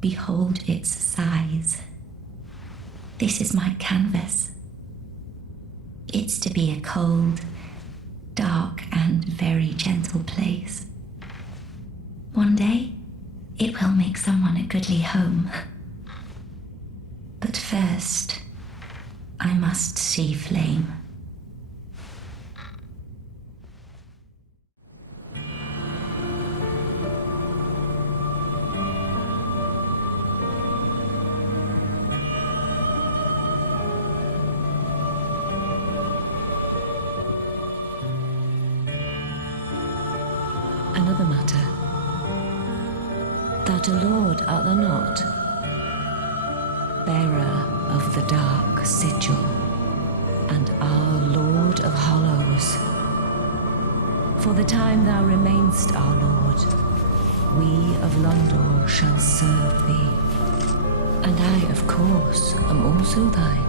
Behold its size. This is my canvas. It's to be a cold, dark, and very gentle place. One day, it will make someone a goodly home. But first, I must see flame. Another matter. That a lord art thou not, bearer of the dark sigil, and our Lord of Hollows. For the time thou remainst our Lord, we of Londor shall serve thee, and I, of course, am also thine.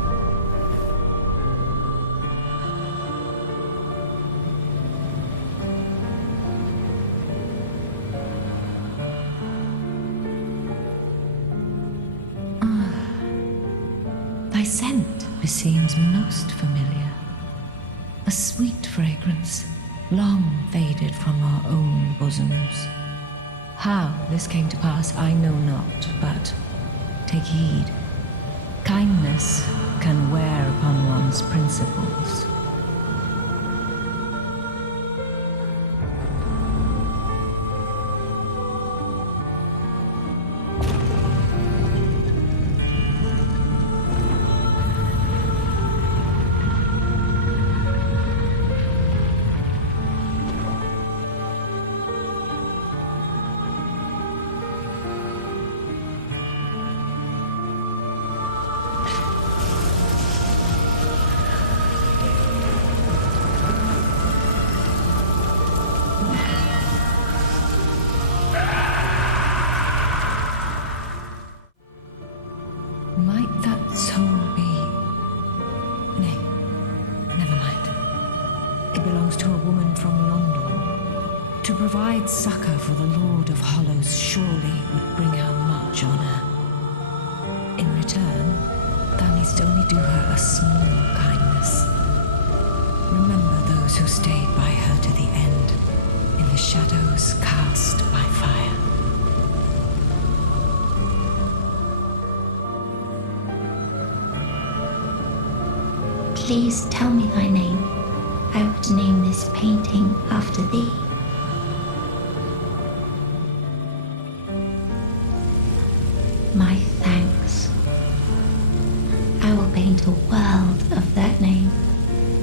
Thy scent beseems most familiar, a sweet fragrance, long faded from our own bosoms. How this came to pass I know not, but take heed. Kindness can wear upon one's principles. Might that soul be... Nay, never mind. It belongs to a woman from London. To provide succor for the Lord of Hollows surely would bring her much honour. In return, thou needst only do her a small kindness. Remember those who stayed by her to the end, in the shadows cast by fire. Please tell me thy name. I would name this painting after thee. My thanks. I will paint a world of that name.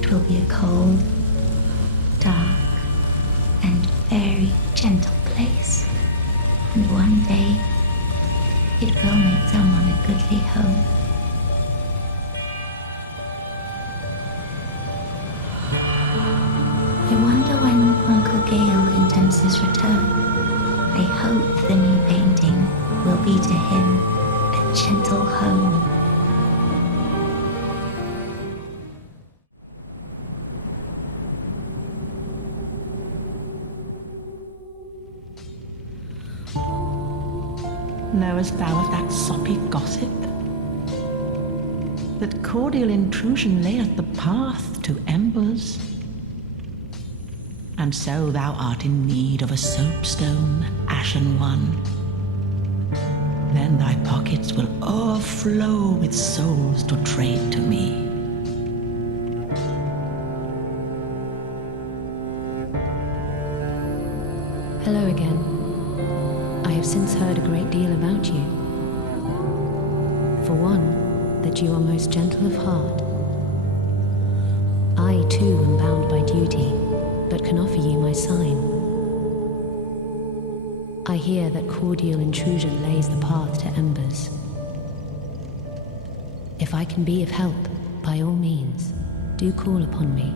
It will be a cold, dark, and very gentle place. And one day, it will make someone a goodly home. I wonder when Uncle Gale intends his return. I hope the new painting will be to him a gentle home. Knowest thou of that soppy gossip? That cordial intrusion layeth the path to embers? And so thou art in need of a soapstone, ashen one. Then thy pockets will o'erflow with souls to trade to me. Hello again. I have since heard a great deal about you. For one, that you are most gentle of heart. I too am bound by duty, but can offer you my sign. I hear that cordial intrusion lays the path to embers. If I can be of help, by all means, do call upon me.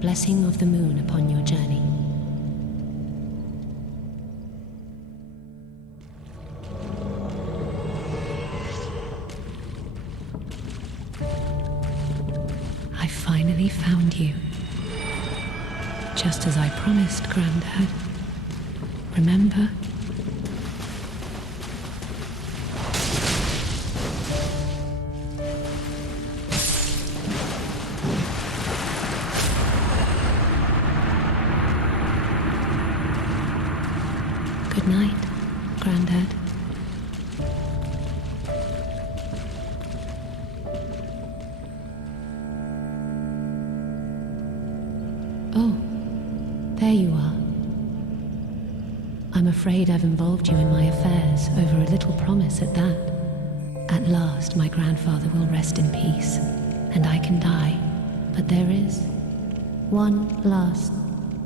Blessing of the moon upon your journey. I finally found you. Just as I promised, Grandad. Remember? Good night, Grandad. Oh, there you are. I'm afraid I've involved you in my affairs over a little promise at that. At last, my grandfather will rest in peace, and I can die. But there is one last,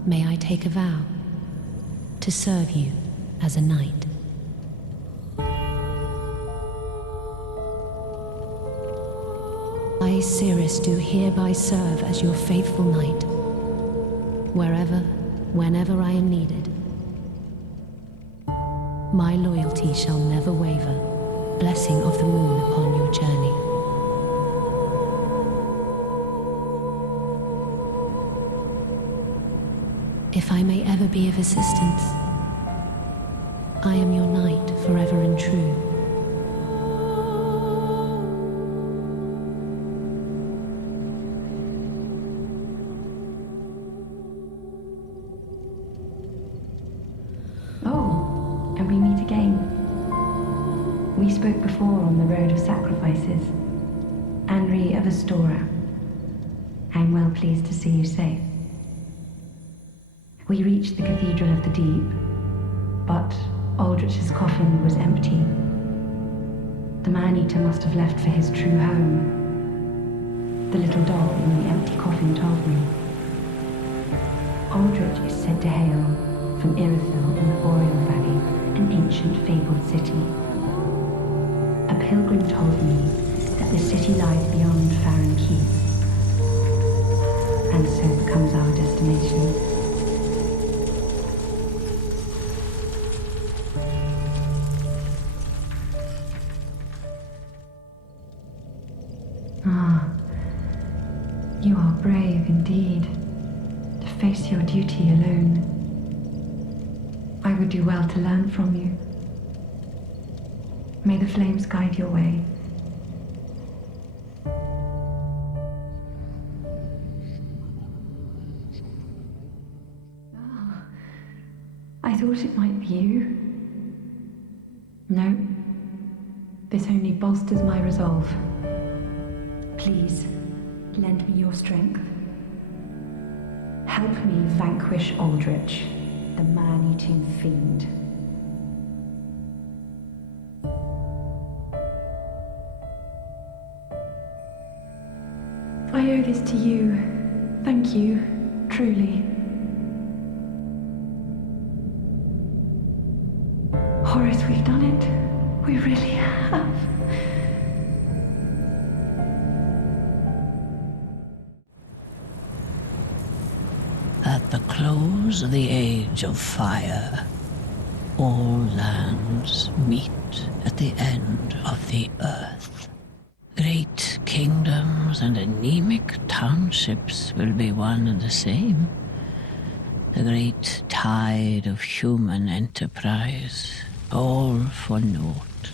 may I take a vow, to serve you as a knight. I, Cirrus, do hereby serve as your faithful knight, wherever, whenever I am needed. My loyalty shall never waver. Blessing of the moon upon your journey. If I may ever be of assistance, I am your knight forever and true. Oh, and we meet again. We spoke before on the road of sacrifices. Anri of Astora. I'm well pleased to see you safe. We reached the Cathedral of the Deep, but Aldrich's coffin was empty. The man-eater must have left for his true home. The little doll in the empty coffin told me. Aldrich is said to hail from Irithyll in the Boreal Valley, an ancient fabled city. A pilgrim told me that the city lies beyond Farron Keep, and so becomes our destination. Ah, you are brave indeed, to face your duty alone. I would do well to learn from you. May the flames guide your way. Ah, I thought it might be you. No, this only bolsters my resolve. Please, lend me your strength. Help me vanquish Aldrich, the man-eating fiend. I owe this to you. Thank you, truly. Horace, we've done it. We really have. At the close of the age of fire, all lands meet at the end of the earth. Great kingdoms and anemic townships will be one and the same. The great tide of human enterprise, all for naught.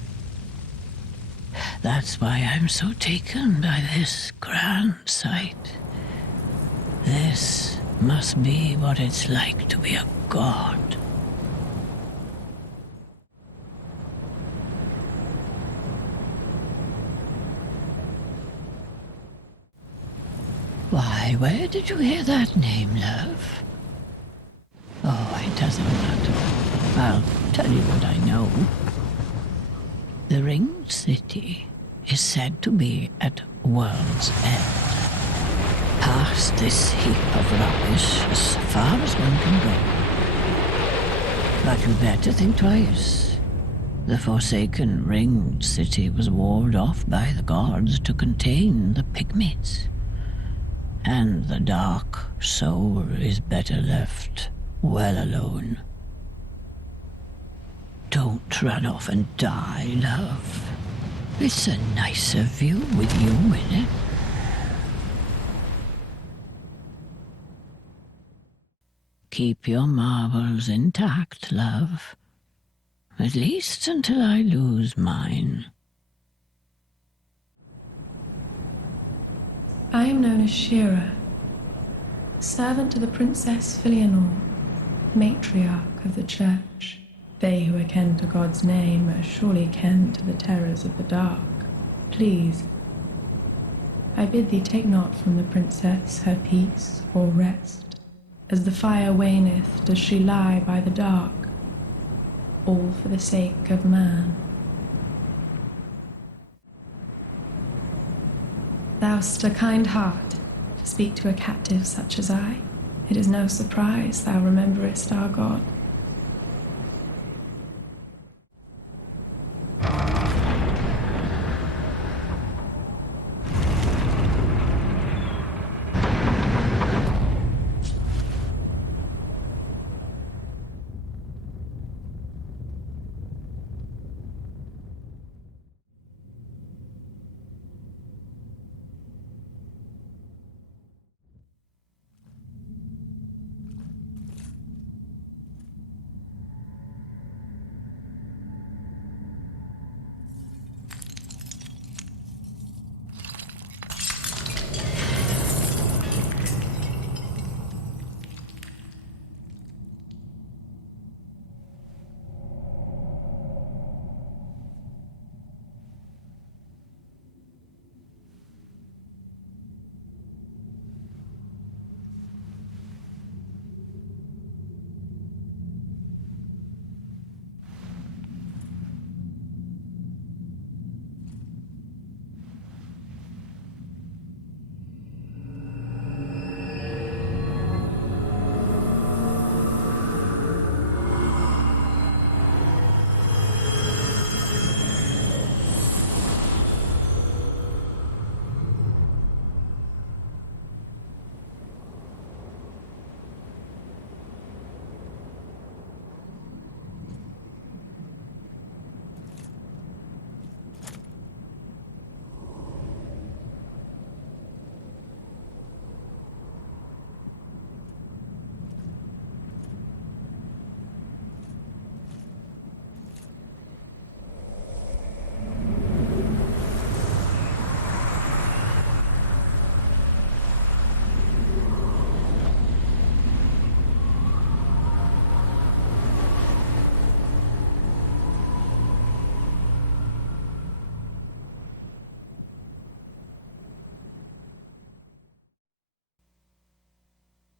That's why I'm so taken by this grand sight. This must be what it's like to be a god. Why, where did you hear that name, love? Oh, it doesn't matter. I'll tell you what I know. The Ringed City is said to be at World's End. Past this heap of rubbish as far as one can go. But you better think twice. The forsaken Ringed City was walled off by the gods to contain the pygmies. And the Dark Soul is better left well alone. Don't run off and die, love. It's a nicer view with you in it. Keep your marbles intact, love. At least until I lose mine. I am known as Shira, servant to the Princess Filianor, matriarch of the church. They who are ken to God's name are surely ken to the terrors of the dark. Please, I bid thee take not from the princess her peace or rest. As the fire waneth does she lie by the dark, all for the sake of man. Thou'st a kind heart to speak to a captive such as I. It is no surprise thou rememberest our God.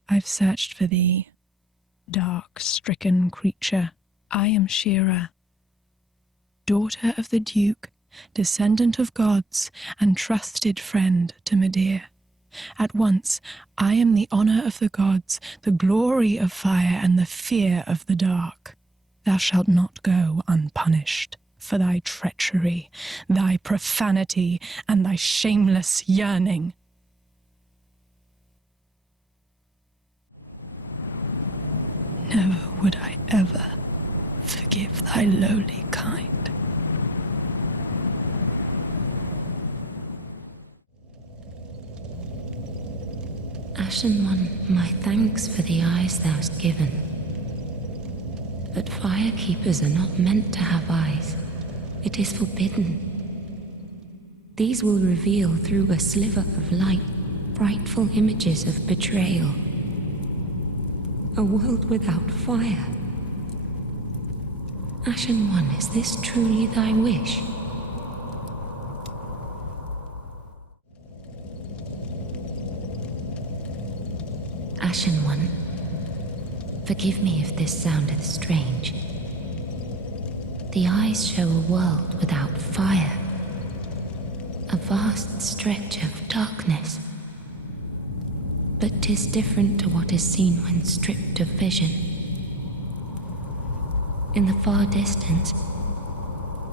I've searched for thee, dark-stricken creature. I am Shira, daughter of the Duke, descendant of gods, and trusted friend to Medea. At once, I am the honour of the gods, the glory of fire, and the fear of the dark. Thou shalt not go unpunished for thy treachery, thy profanity, and thy shameless yearning. Never would I ever forgive thy lowly kind. Ashen One, my thanks for the eyes thou'st given. But fire keepers are not meant to have eyes. It is forbidden. These will reveal through a sliver of light frightful images of betrayal. A world without fire. Ashen One, is this truly thy wish? Ashen One, forgive me if this soundeth strange. The eyes show a world without fire, a vast stretch of darkness. But 'tis different to what is seen when stripped of vision. In the far distance,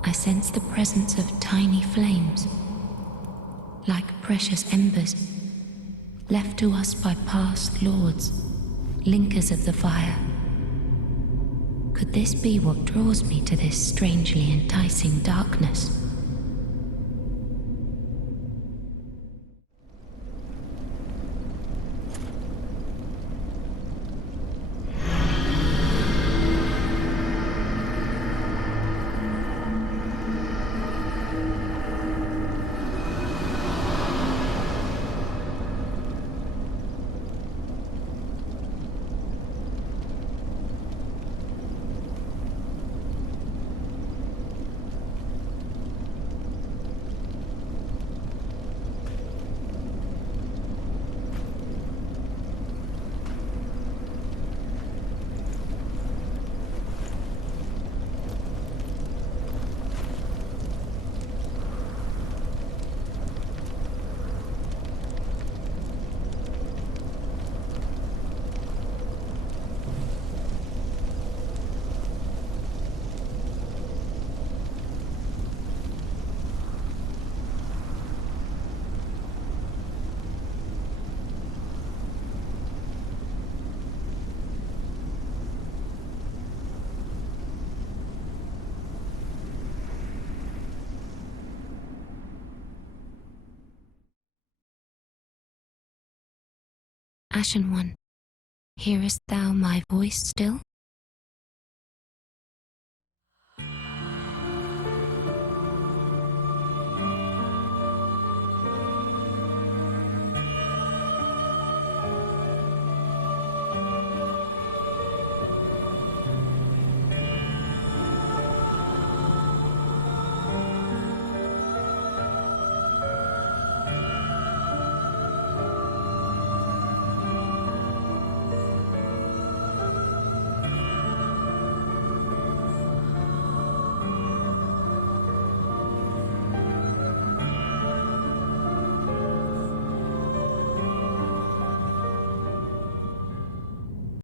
I sense the presence of tiny flames, like precious embers, left to us by past lords, linkers of the fire. Could this be what draws me to this strangely enticing darkness? Ashen One, hearest thou my voice still?